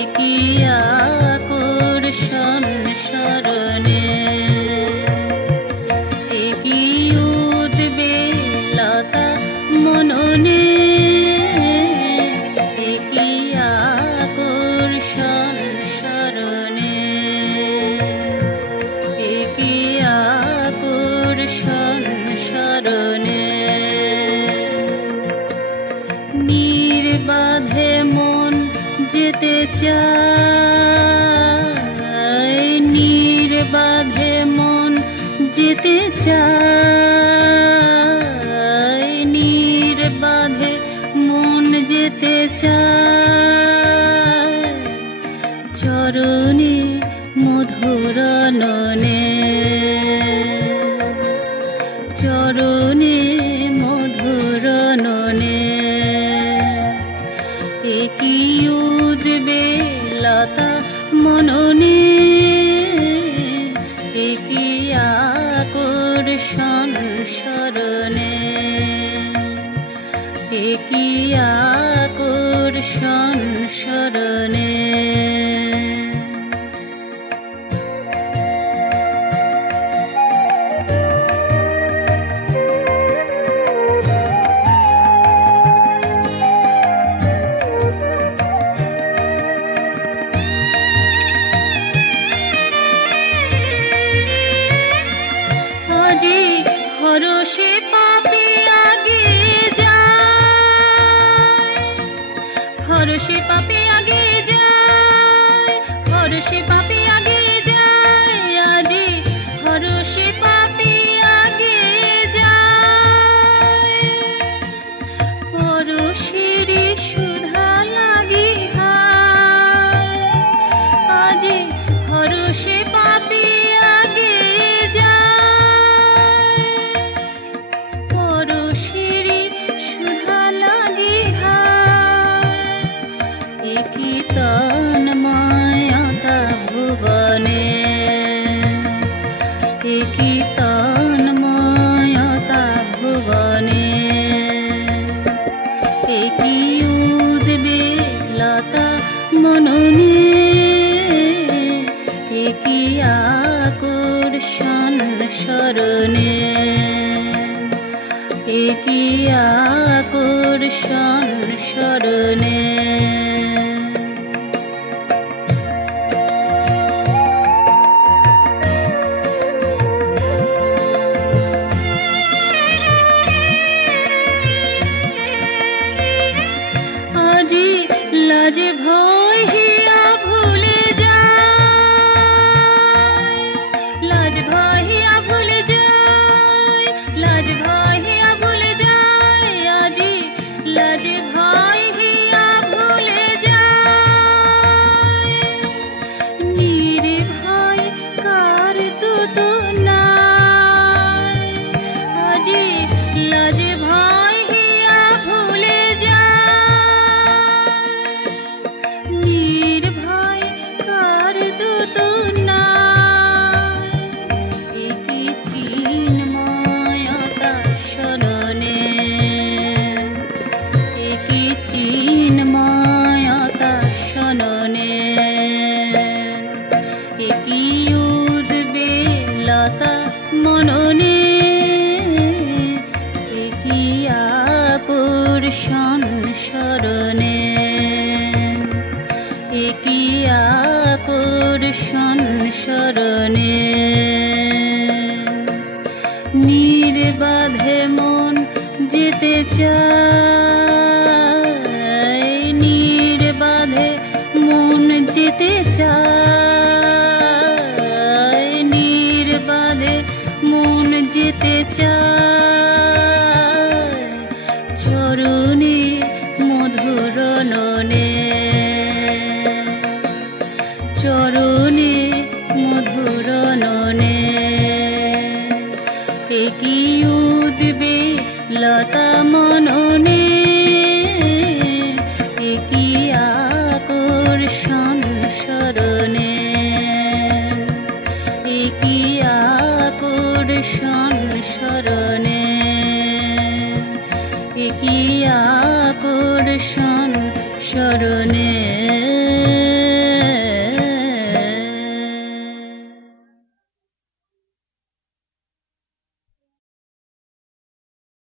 একই আকর্ষণ স্মরণে, একই উদ্বেলতা মননে, একই আকর্ষণ স্মরণে, একই আকর্ষণ স্মরণে। নির্বাধে মন যেতে চায়, নির্বাধে মন যেতে চায়, নির্বাধে মন যেতে চায়, চরণে মধুর ননে, চরণে মধুর ননে। একই উদ্বেলতা মননে, একই আকর্ষণ স্মরণে, একই আকর্ষণ স্মরণে। আজি হরষে পাপি আগে যায়, হরষে পাপি আগে যায়, হরষে পাপি আগে যায়, আজি হরষে পাপি আগে যায়, পরশের সুধা লাগি হায়, আজি হরষে পাপি আগে যায়, পরশের সুধা লাগি হায়। একই তন্ময়তা ভুবনে, একই তন্ময়তা ভুবনে, একই উদ্বেলতা মননে, একই আকর্ষণ স্মরণে, একই আকর্ষণ স্মরণে। আজি লাজে ভয় হিয়া ভুলে যায়, লাজ ভয় হিয়া ভুলে যায়, লাজ ভয় হিয়া ভুলে যায়, আজি লাজ ভয় হিয়া ভুলে যায়, নির্ভয় কার দুত নাই, আজি লাজ ভয় হিয়া ভুলে যায়, নির্ভয় কার দুত নাই। একই চিন্ময়তা শরণে, একই চিন্ময়তা শরণে, একই উদ্বেলতা মননে, একই আকর্ষণ স্মরণে, একই আকর্ষণ স্মরণে। নির্বাধে মন যেতে চায়, নির্বাধে মন যেতে চায়, নির্বাধে মন যেতে চায়, চরণে মধুর ননে, চরণে মধুর ননে। একই উদ্বেলতা মননে, একই আকর্ষণ স্মরণে, একই আকর্ষণ স্মরণে, একই আকর্ষণ শরণে